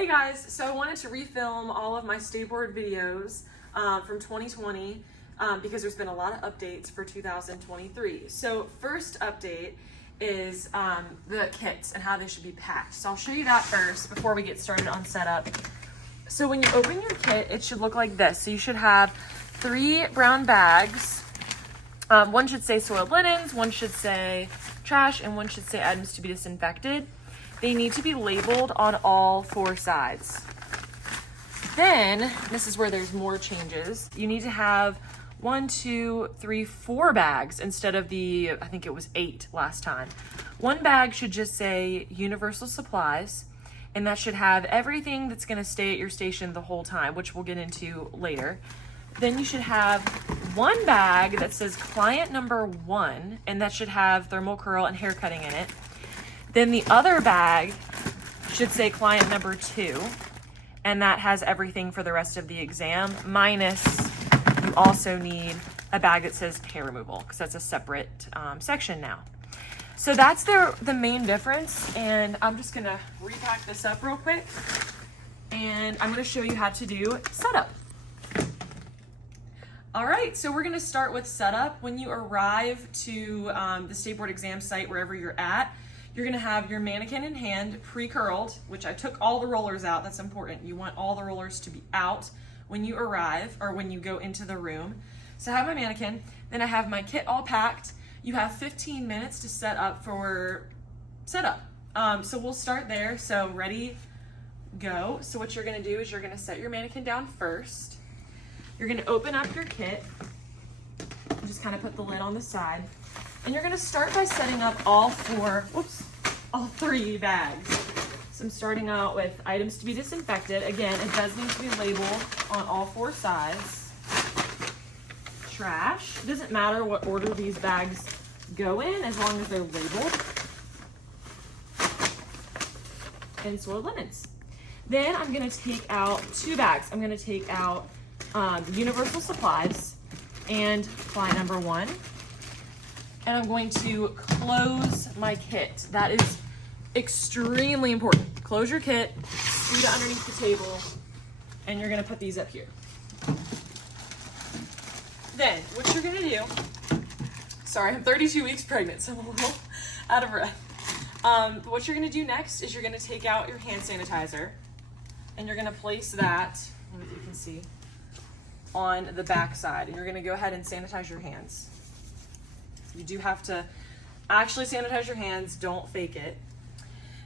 Hey guys, so I wanted to refilm all of my skateboard videos from 2020 because there's been a lot of updates for 2023. So first update is the kits and how they should be packed. So I'll show you that first before we get started on setup. So when you open your kit, it should look like this. So you should have 3 brown bags. One should say soiled linens, one should say trash, and one should say items to be disinfected. They need to be labeled on all 4 sides. Then, this is where there's more changes. You need to have 1, 2, 3, 4 bags instead of the, I think it was 8 last time. One bag should just say universal supplies, and that should have everything that's gonna stay at your station the whole time, which we'll get into later. Then you should have 1 bag that says client number 1, and that should have thermal curl and hair cutting in it. Then the other bag should say client number 2, and that has everything for the rest of the exam, minus you also need a bag that says hair removal, because that's a separate section now. So that's the main difference, and I'm just gonna repack this up real quick, and I'm gonna show you how to do setup. All right, so we're gonna start with setup. When you arrive to the skateboard exam site, wherever you're at, you're gonna have your mannequin in hand, pre-curled, which I took all the rollers out. That's important. You want all the rollers to be out when you arrive or when you go into the room. So I have my mannequin, then I have my kit all packed. You have 15 minutes to set up for setup. So we'll start there. So ready, go. So what you're gonna do is you're gonna set your mannequin down first. You're gonna open up your kit, just kind of put the lid on the side. And you're gonna start by setting up all 3 bags. So I'm starting out with items to be disinfected. Again, it does need to be labeled on all 4 sides. Trash. It doesn't matter what order these bags go in as long as they're labeled. And soiled linens. Then I'm gonna take out 2 bags. I'm gonna take out universal supplies and client number 1. And I'm going to close my kit. That is extremely important. Close your kit, scoot it underneath the table, and you're gonna put these up here. Then, what you're gonna do, sorry, I'm 32 weeks pregnant, so I'm a little out of breath. But what you're gonna do next is you're gonna take out your hand sanitizer, and you're gonna place that, I don't know if you can see, on the back side, and you're gonna go ahead and sanitize your hands. You do have to actually sanitize your hands, don't fake it.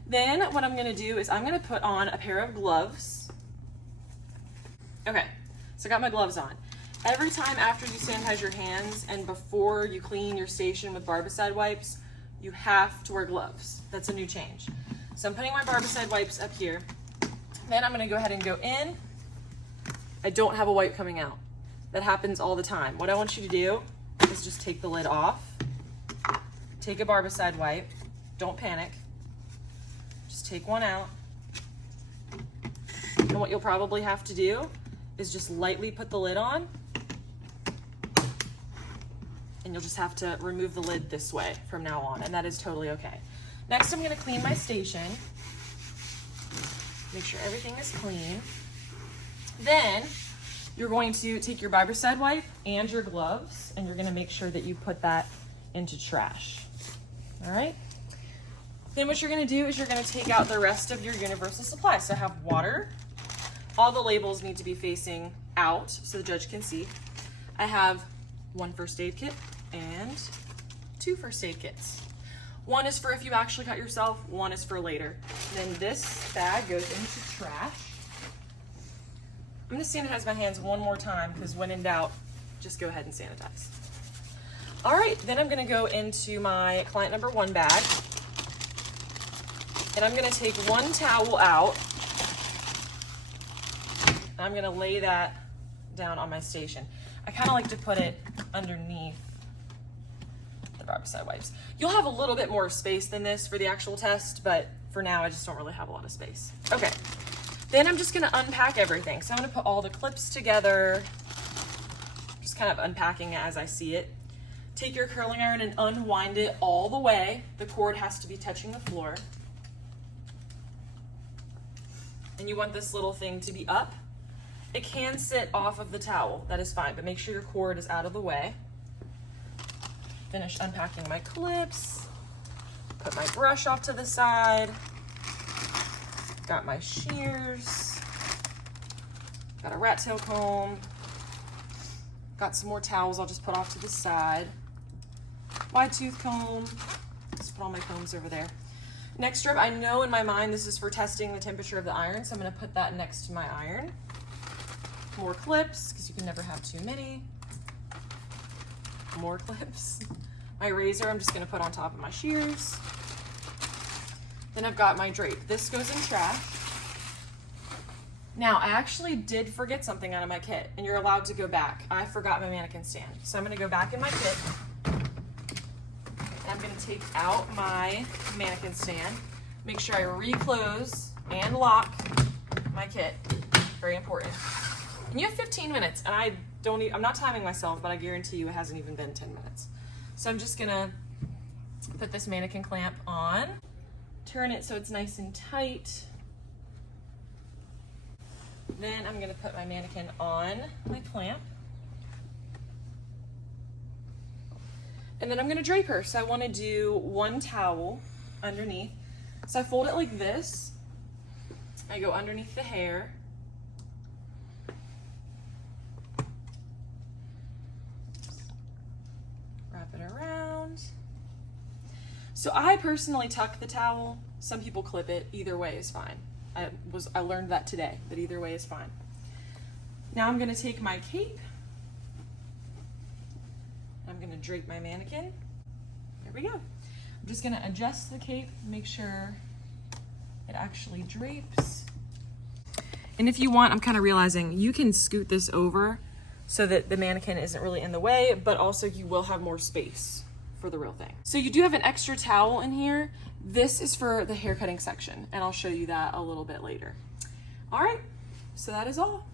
Then what I'm gonna do is I'm gonna put on a pair of gloves. Okay, so I got my gloves on. Every time after you sanitize your hands and before you clean your station with barbicide wipes, you have to wear gloves. That's a new change. So I'm putting my barbicide wipes up here. Then I'm gonna go ahead and go in. I don't have a wipe coming out. That happens all the time. What I want you to do is just take the lid off. Take a barbicide wipe. Don't panic. Just take one out. And what you'll probably have to do is just lightly put the lid on. And you'll just have to remove the lid this way from now on, and that is totally okay. Next, I'm gonna clean my station. Make sure everything is clean. Then, you're going to take your barbicide wipe and your gloves, and you're gonna make sure that you put that into trash. All right? Then what you're gonna do is you're gonna take out the rest of your universal supplies. So I have water. All the labels need to be facing out so the judge can see. I have 1 first aid kit and 2 first aid kits. 1 is for if you actually cut yourself, 1 is for later. Then this bag goes into trash. I'm gonna sanitize my hands one more time because when in doubt, just go ahead and sanitize. All right, then I'm gonna go into my client number 1 bag, and I'm gonna take 1 towel out, and I'm gonna lay that down on my station. I kinda like to put it underneath the barbicide wipes. You'll have a little bit more space than this for the actual test, but for now, I just don't really have a lot of space. Okay. Then I'm just gonna unpack everything. So I'm gonna put all the clips together, just kind of unpacking it as I see it. Take your curling iron and unwind it all the way. The cord has to be touching the floor. and you want this little thing to be up, it can sit off of the towel. That is fine, but make sure your cord is out of the way. Finished unpacking my clips. Put my brush off to the side. Got my shears. Got a rat tail comb. Got some more towels I'll just put off to the side. Wide tooth comb. Let's put all my combs over there. Next strip, I know in my mind this is for testing the temperature of the iron, so I'm gonna put that next to my iron. More clips, because you can never have too many. More clips. My razor, I'm just gonna put on top of my shears. Then I've got my drape. This goes in trash. Now, I actually did forget something out of my kit, and you're allowed to go back. I forgot my mannequin stand. So I'm gonna go back in my kit, and I'm gonna take out my mannequin stand, make sure I reclose and lock my kit. Very important. And you have 15 minutes, and I'm not timing myself, but I guarantee you it hasn't even been 10 minutes. So I'm just gonna put this mannequin clamp on, turn it so it's nice and tight. Then I'm gonna put my mannequin on my clamp. And then I'm gonna drape her. So I wanna do one towel underneath. So I fold it like this. I go underneath the hair. Wrap it around. So I personally tuck the towel. Some people clip it. Either way is fine. I learned that today, that either way is fine. Now I'm gonna take my cape. I'm gonna drape my mannequin. There we go. I'm just gonna adjust the cape, make sure it actually drapes. And if you want, I'm kind of realizing you can scoot this over so that the mannequin isn't really in the way, but also you will have more space for the real thing. So you do have an extra towel in here. This is for the hair cutting section, and I'll show you that a little bit later. All right, so that is all.